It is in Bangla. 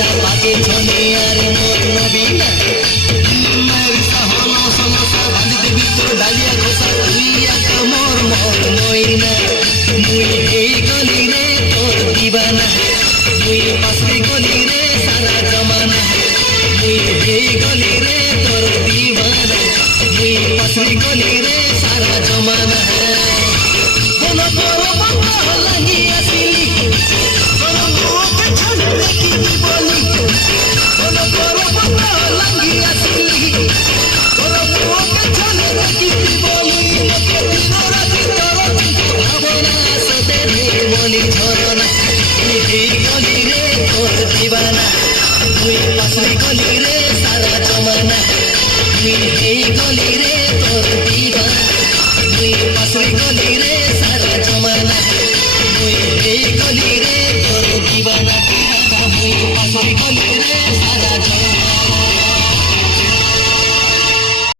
আশা পাকে ছনে আর মন নবী না মারিসা হলো সমস্যা বাঁধিতে ভিতর ডালিয়া খোসা তুই একটা মোর মন মইনা মুই এই গলি রে তোর দিবানা মুই পাশে গলি রে সারা জমানা মুই এই গলি রে তোর দিবানা মুই পাশে গলি রে সারা জমানা কোন বড় বাবা লাগি আসিলি কোন মুখে ছনে দেখি বলি কোন বড় বাবা লাগি আসিলি কোন মুখে ছনে দেখি বলি মতে রাতি তোর ভাবনা সতে বলি ঝরনা এই গলি রে তোর দিবানা তুই পাশে গলি রে সারা জমানা তুই এই গলি রে তোর দিবানা তুই পাশে গলি রে সারা জমানা তুই এই গলি রে তোর দিবানা তুই পাশে গলি রে